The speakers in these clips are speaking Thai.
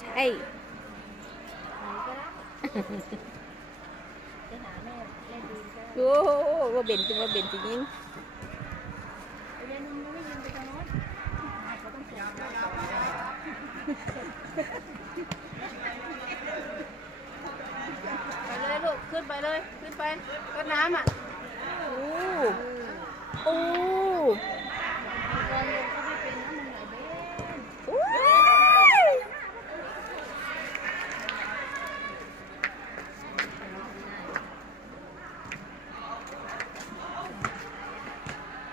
ใช่โอ้โหว่าเบนจริงว่าเบนจริงไปเลยลูก ขึ้นไปเลย ขึ้นไปก็น้ำอะ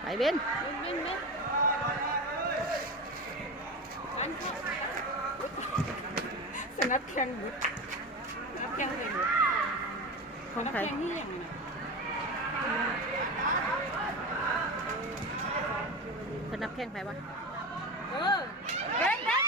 ไปเว้นสนับแข่งบุดสนับแข่งเลยมุตรของใครที่อย่างนั้นสนับแข้งไปรวะเออเด็กเด็ก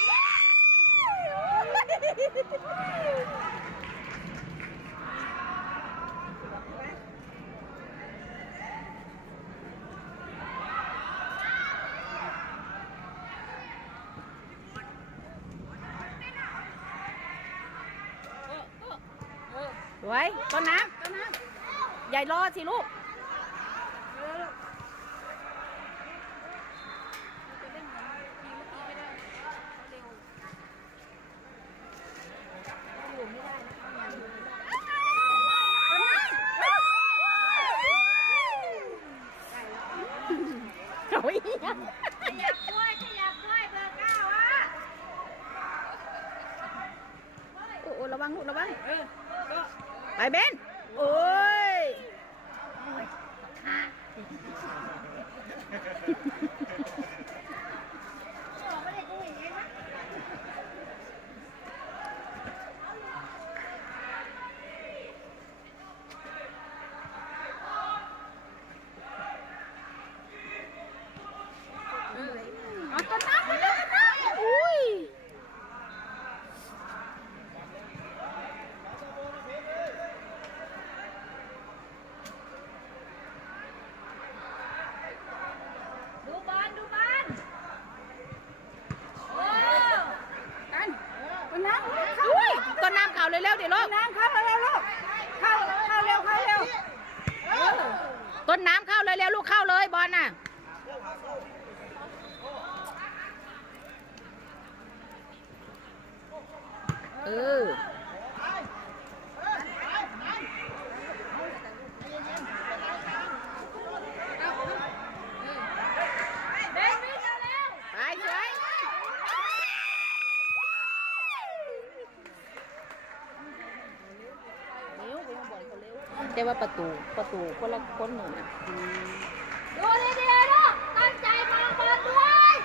ต้นน้ำต้นน้ำใหญ่รอสิลูก ¡Ah, แต่ว่าประตูประตูคนละคนหนึ่งดูดีๆลูกตั้งใจมองบอลด้วย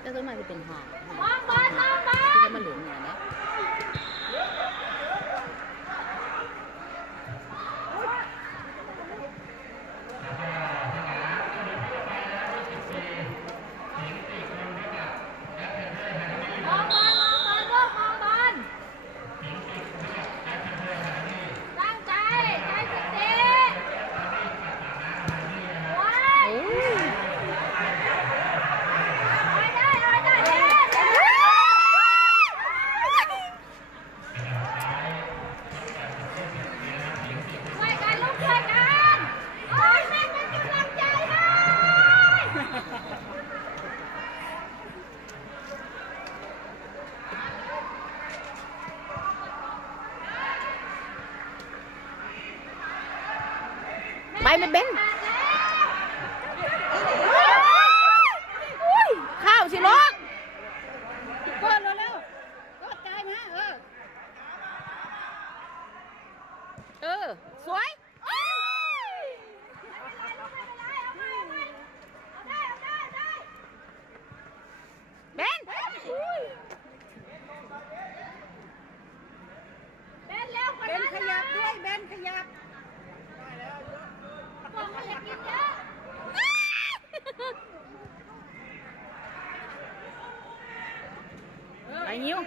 แล้วต้นไม้จะเป็นหางมองบอลมองบอลที่มันเหลืองงานิ้ว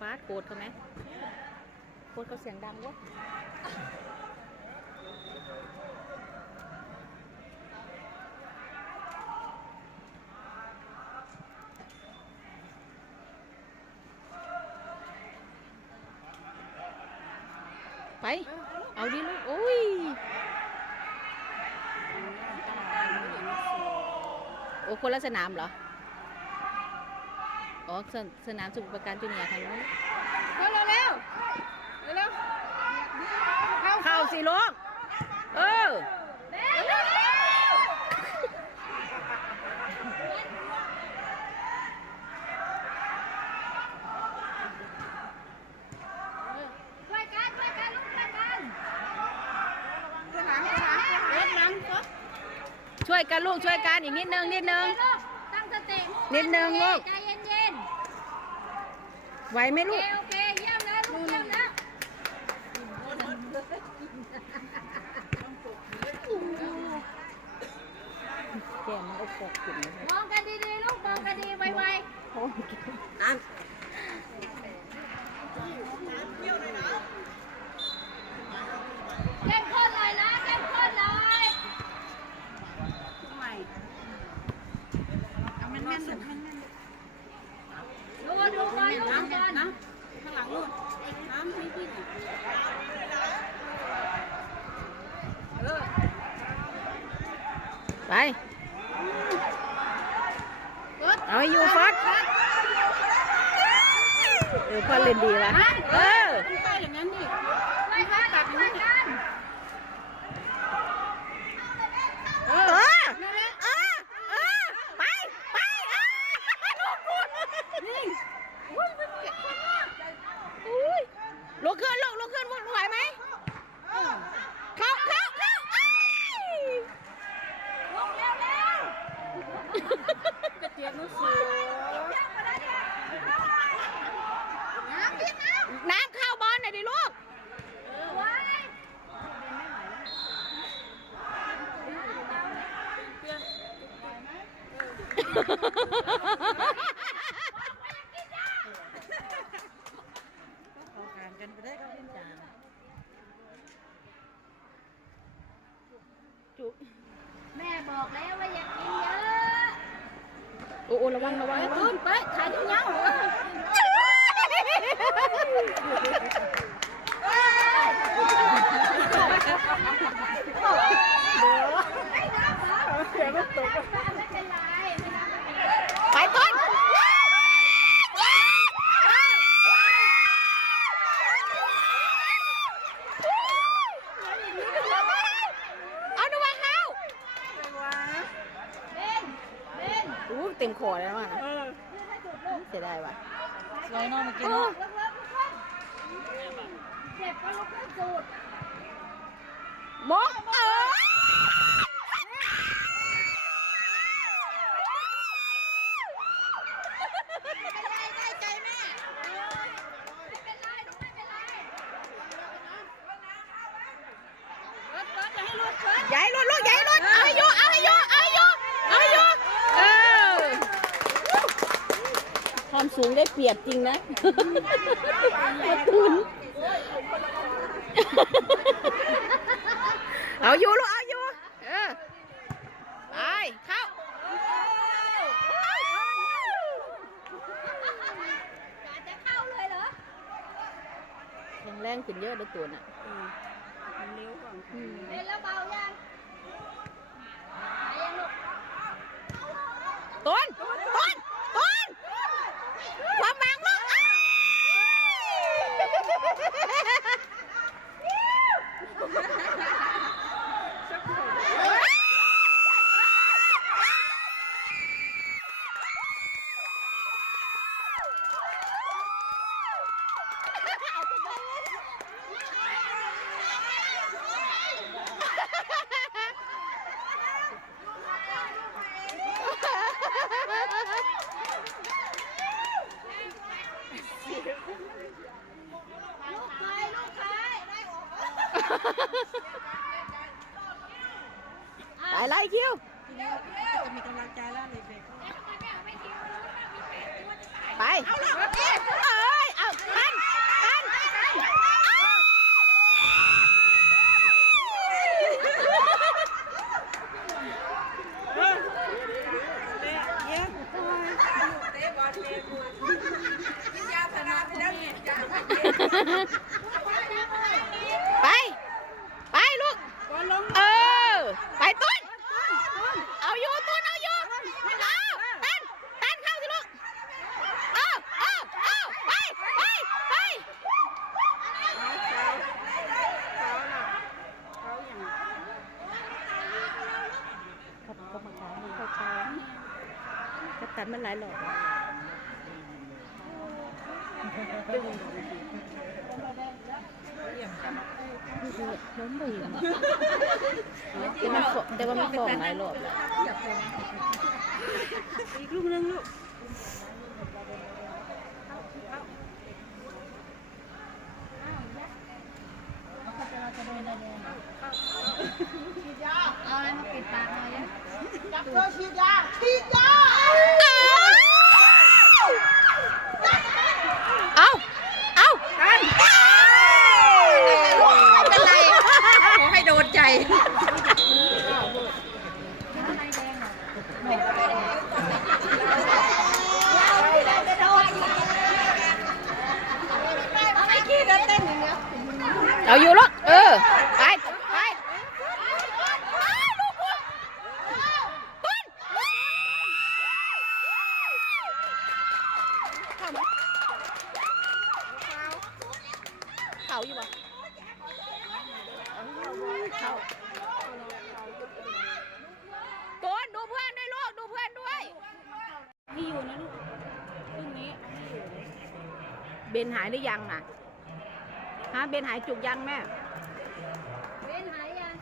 ฟาดโกรธเขาไหมโกรธเขาเสียงดังวะไป เอาดิลูกโอ้ย โอ้คนละสนามเหรอ อ๋อสนสนามสุขประการจุเนียร์ทางนู้นเร็วเร็วเร็วเข้าเข้าสิลูกเออช่วยกันช่วยกันลุกช่วยกันสนามสนามเล่นน้ำก็ช่วยกันลูกช่วยกันอีกนิดนึงนิดนึงลูกตั้งสตินิดนึงลูกใจเย็น ไหวไหมๆโอลูเคกโอเคเยี่ยมแล้วลูกเยี่ยมแล้วแก้มมันเอาปกขึ้นเลยมองกันดีๆลูกมองกันดีไวอะ ให้ลูกเบิดใหญ่ลุดลูกใหญ่ลุดเอาให้อยู่เอาให้อยู่เอาให้อยู่เอาให้อยู่เออความสูงได้เปรียบจริงนะมาตุนเอาอยู่ลูกเอาอยู่เออไปเข้าจะจะเข้าเลยเหรอแข็งแรงขึ้นเยอะเด้อตัวน่ะมั นเร็วกว่าอืม เป็นแล้วเบายังไปยังลูก ต้นต้นต้นความหวังลูกอ้าว ลูกใครลูกใคร ไปไล่คิว จะมีกำลังใจแล้วเด็ก ไป เอาละเอ้ย เอาปันปันปัน ๆเละเย็บเตะบอลเตะบอลกินยาพาราไปแล้วเนี่ยยาไม่เย็บ ไป ไปลูก บอลลง เออ ไปต้น เอาอยู่ต้นเอาอยู่เอาตันตันเข้าสิลูก เอาเอาเอาไป ไป ไป เขาเขาเขาน่ะเขาอย่าง ครับก็มาขายมันเข้าใจกัปตันมันหลายหลอกล้มไปอีกแต่มันฟแต่ว่ามันฟองหลายรอบแล้วอีกลูกนึงลูกเอาอะไรมาปิดปากหน่อยเนี่ยเอาเอา เป็นไรขอให้โดนใจ เอาอยู่ลูกเออ ไป ไปเขาอยู่ปะเขาโกนดูเพื่อนด้วยลูก ดูเพื่อนด้วยที่อยู่นะลูกพรุ่งนี้เอาไม่อยู่เบนหายหรือยังอะฮะเบนหายจุกยังแม่ เว้นหายยัง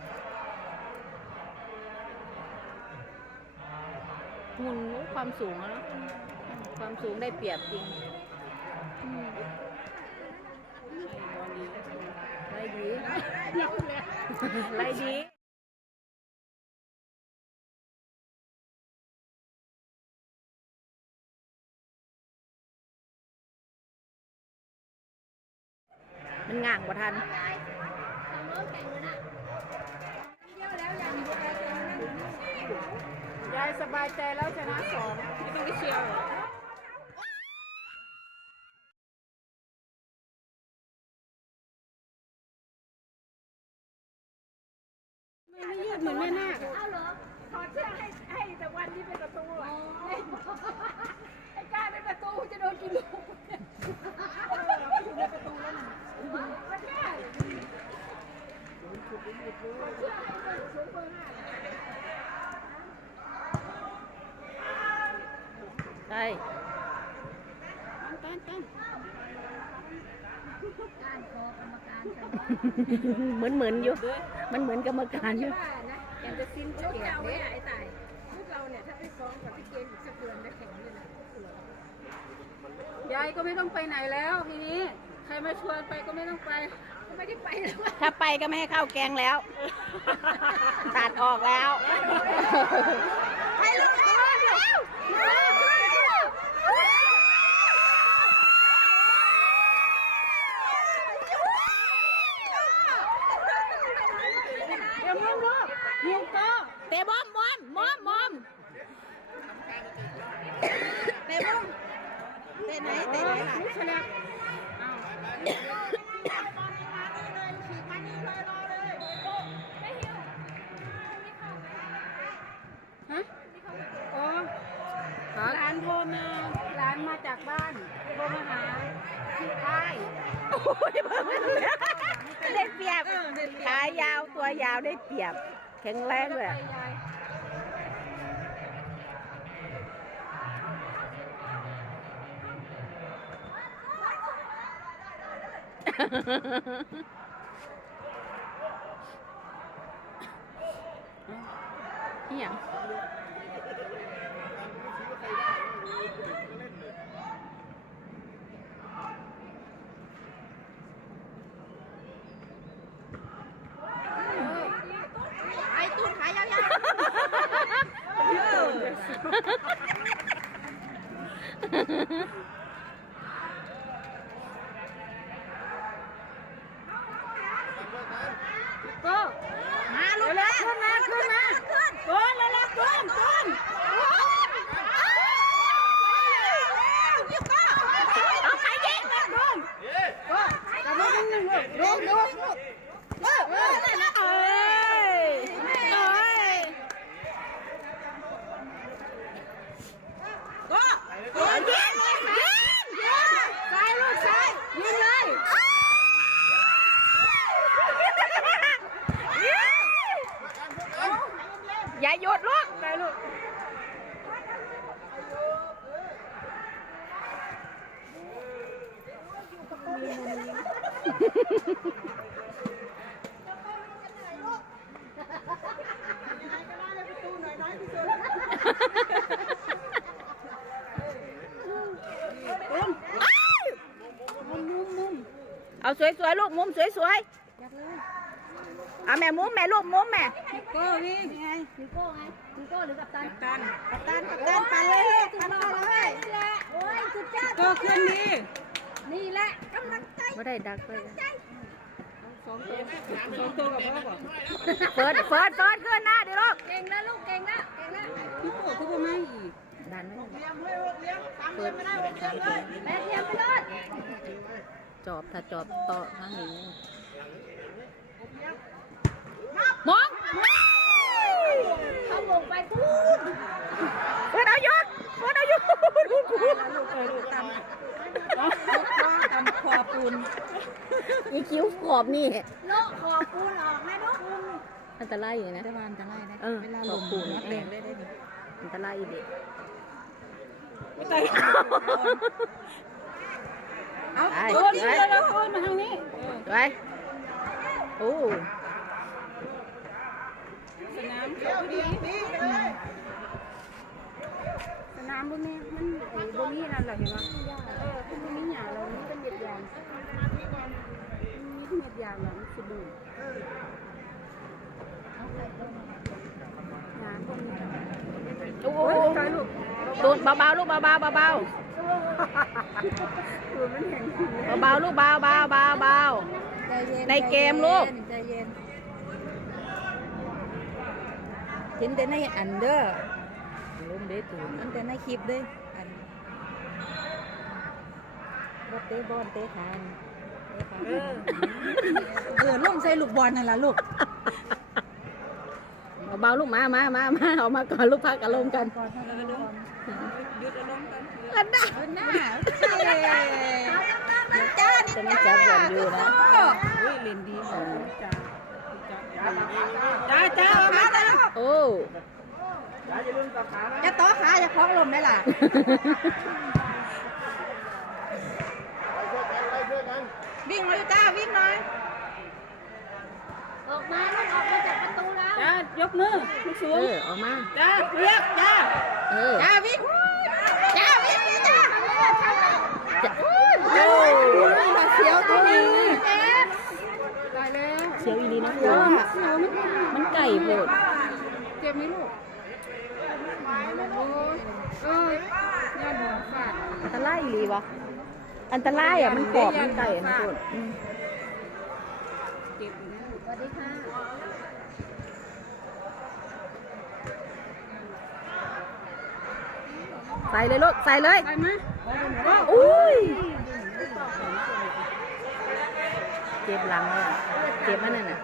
หุ่นรู้ความสูงอะเนาะความสูงได้เปรียบจริงอืมไรดีไรดี มันง่างกว่าทันยายสบายใจแล้วชนะสองไม่ต้องไปเชียร์หรอกไม่ได้ยืดเหมือนแม่นาคอะถอดเสื้อให้ให้แต่วันที่เป็นประตูอะไอ้ก้าเป็นประตูจะโดนกินลูกเอออยู่ในประตูแล้วนะมันแค่ถอดเสื้อ ให้เป็นสูงเบอร์ห้าใช่ตั้งตั้งการคอกรรมการกันเหมือนเหมือนอยู่ มันเหมือนกรรมการอยู่ว่านะอย่างจะสิ้นเกียรติเนี่ยไอ้ตายพวกเราเนี่ยถ้าไปฟ้องกับพี่เกณฑ์อีกสักเดือนได้แข่งเลยนะยายก็ไม่ต้องไปไหนแล้วทีนี้ ใครมาชวนไปก็ไม่ต้องไป ไม่ได้ไปแล้วถ้าไปก็ไม่ให้เข้าแกงแล้ว ตัดออกแล้ว ไปลูกเร็วเร็วเดี๋ยวมึงลูกเดี๋ยวก็เตะบอมบอมบอมบอมเตะบ้างเตะไหนเตะไหนล่ะ ลูกชนะอ้าวฮะอ๋อร้านโทรมาร้านมา จากบ้านโทรมาหาที่ค่ายโอ้ยเบิ่งได้เปรียบขายาวตัวยาวได้เปรียบ แข็งแรงเลยไปยาย นี่ยัง ก็ มาลูก เร็วๆขึ้นมาขึ้นมาก้นแล้วๆก้นก้น เอาใครยิง ก้นก้นกลับมาหนึ่งๆลูกลูกลูก เอ้ยเอ้ย ก็ยิงยิงใส่ลูกใส่ยิงเลย อย่าหยุดลูกใส่ลูกเอาสวยๆลูกมุมสวยๆ เอาแม่มุมแม่ลูกมุมแม่ก็วิ่งไงนิโก้ไงนิโก้หรือกัปตันกันกัปตันกัปตันไปเลยลูกกัปตันเลยนี่แหละโอ้ยสุดยอดก็ขึ้นดีนี่แหละกำลังใจไม่ได้ดักเลยสองตัวสองตัวกับพ่อบอกเฟิร์ดเฟิร์ดเฟิร์ดขึ้นหน้าดิลูกเก่งแล้วลูกเก่งแล้วเก่งแล้วพี่โก้ทุกคนไม่อีกดันไหมแม่เทียมไปเลยจอบถ้าจอบต่อทางนี้ มองเขาบกไปพูดเฟิร์ดเอาหยุดเฟิร์ดเอาหยุดลูกกูลูกเออลูกตำตำคอปูนอีคิ้วขอบนี่โลกขอปูนออกนะลูกอันตรายอยู่นะได้บ้านจะไล่นะเออเวลาขลอบมคุณนัดแดงได้ได้ดิอันตรายอยู่เด็กไม่ตายเอาไปตัวนี้แล้วเราตัวมาทางนี้ไปโอ้ สนามเขาดีสนามบนนี้มันไอ้บ นนี้นั่นแหละเห็นไหมเออขึ้นบนนี้หยาเรานี่เป็นเหยียดยางนี่เป็นเหยียดยางเรานี่คือดูหยาบนนี้โอ้โอ้ยตายลูกตูดเบาๆลูกเบาๆเบาตัวมันแข็งจริงๆเบาๆลูกเบาๆเบาๆเบาใจเย็นในเกมลูกใจเย็นเห็นแต่ในอันเด้อๆล้มเด้ตูนอันแต่ในคลิปเด้ ออันรถเตะบอลเตะขานเออเออล่มใส่ลูกบอลนั่นล่ะลูกเบาๆลูกมามามามาเอามาก่อนลูกพักอารมณ์กันก่อนให้เราดูหยุดอารมณ์กันกันได้เออหน้าจ้านี่จะไม่จับบอลอยู่นะอุ้ยเล่นดีมากจ้าจ้าจ้ามาจ้าโอ้จะต่อขาจะคล้องลมได้ล่ะ วิ่งเลยจ้าวิ่งหน่อยออกมาลูกออกมาจากประตูแล้วจ้ายกมือมือสูเองอออกมา จ้าเรียกจ้าเออจ้าวิ่งจ้าวิ่งจ้าจะโอ้โอ้เสียวตัวนี้ตายแล้วเสียวอีนีนะเสีคุยวณเสียวไม่ได้มันไก่โพดเจ็บไหมลูกโอ้ยเอ้ยยอดหัวฟาดอันตรายอีหลีวะ อันตรายอะมันกรอบมันไก่อะมันโพดอืมเจ็บอยู่นะสวัสดีค่ะใส่เลยลูกใส่เลยไปไหมอุ้ยเจ็บหลังเลยอะเจ็บมันนั่นน่ะ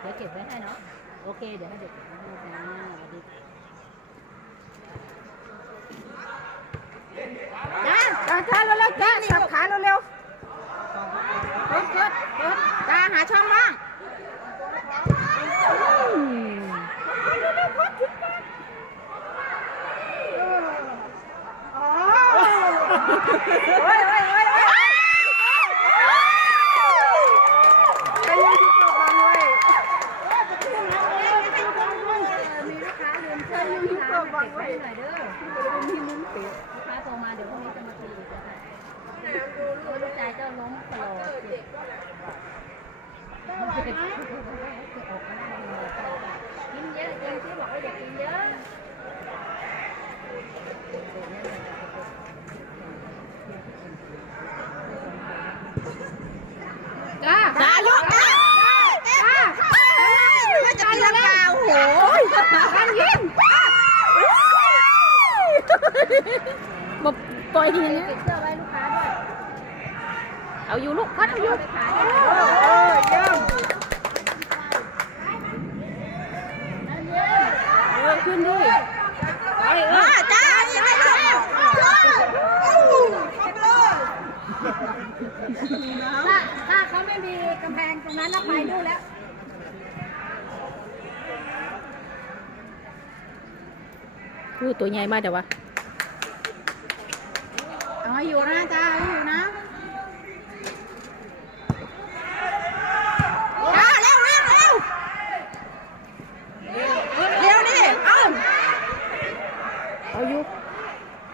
เดี๋ยวเก็บไว้ให้เนาะโอเคเดี๋ยวให้เด็กจ้าสวัสดี จ้าจ้าจ้าเร็วๆจ้าสับขาเร็วๆเกิดเกิดเกิดจ้าหาช่องบ้างอืมโอ้ยโอ้ยโอ้ยโอ้ยเป็นยังที่ตกบังเลย มีลูกค้าลืมเชิญลูกค้าเก็บไว้หน่อยเด้อลูกค้าโทรมาเดี๋ยวพรุ่งนี้จะมาคุยอีกนะคะลูกชายเจ้าล้มตลอดเจ็บกินเยอะจริงที่บอกว่าอย่ากินเยอะ มาปล่อยอย่างเงี้ยติดเสื้อไว้ลูกค้าด้วยเอาอยู่ลูกพัดเอาอยู่ ไปขายเออเยี่ยมเออขึ้นดิไปเออจ้าอย่าไปแล้วถ้าถ้าเขาไม่มีกำแพงตรงนั้นนะไปดูแล้วพูดตัวใหญ่มากแต่ว่า เอาให้อยู่นะจ้าให้อยู่นะจ้าเร็วเร็วเร็วเร็วดิเอาเอาอยู่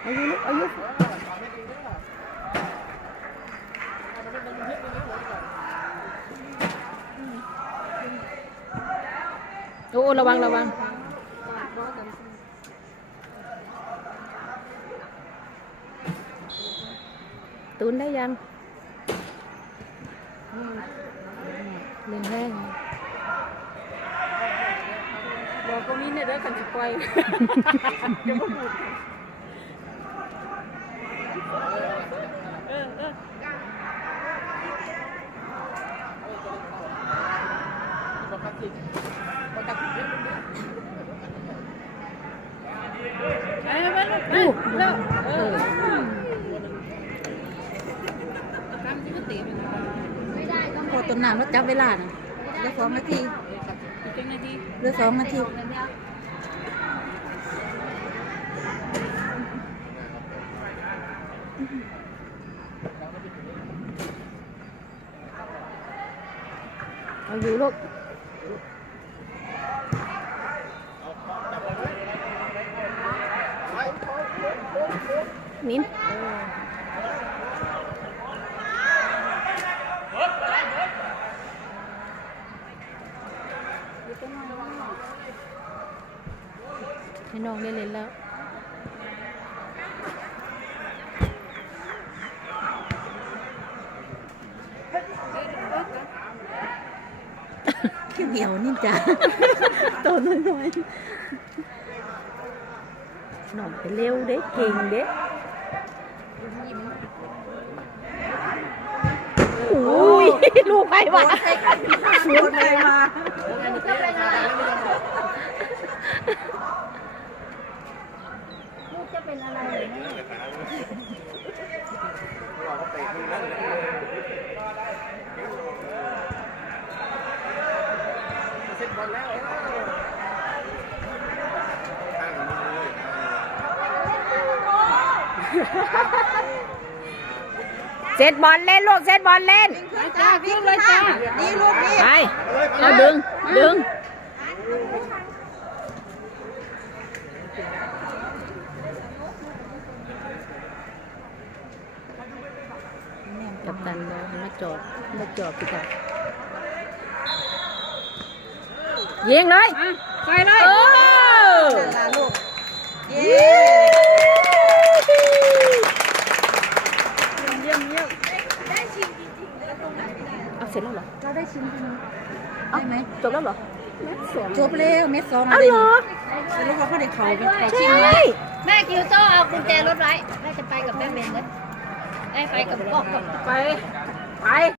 เอาอยู่ลูกเอาอยู่โอ้ระวังระวัง ตูนได้ยังเล่นแห้งบอกก็มีเนี่ยด้วยกันสิไป ต้นน้ำแล้วจับเวลาน่ะเหลือสองนาทีเหลือสองนาทีเอาอยู่ลูกมิ้น ให้น้องได้เล่นแล้ว เหี่ยวๆนี่จ้ะตัวน้อยน้องไปเร็วเด้เก่งเด้โอ้ยลูกไปว่ะๆสวนไปมา ลูกจะเป็นอะไรเนี่ย เซตบอลเล่นลูกเซตบอลเล่นจ้าขึ้นเลยจ้านี่ลูกนี่ไป เอาดึง ดึง กับตันบอกให้มาจอดมาจอดพี่ค่ะยิงเลยไปเลยเออนั่นล่ะลูก เย้เยี่ยมเยี่ยมเอาเสร็จแล้วเหรอเราได้ชิมกันได้ไหมจบแล้วเหรอจบแล้วเม็ดสองอ้าวเลยเหรอสรุปว่าเขาได้เขาไปขอใชชิมไหม่แม่คิวโต้เอากุญแจรถไว้แม่จะไปกับแม่เบนเลยได้ไปกับกอกกับไป ไป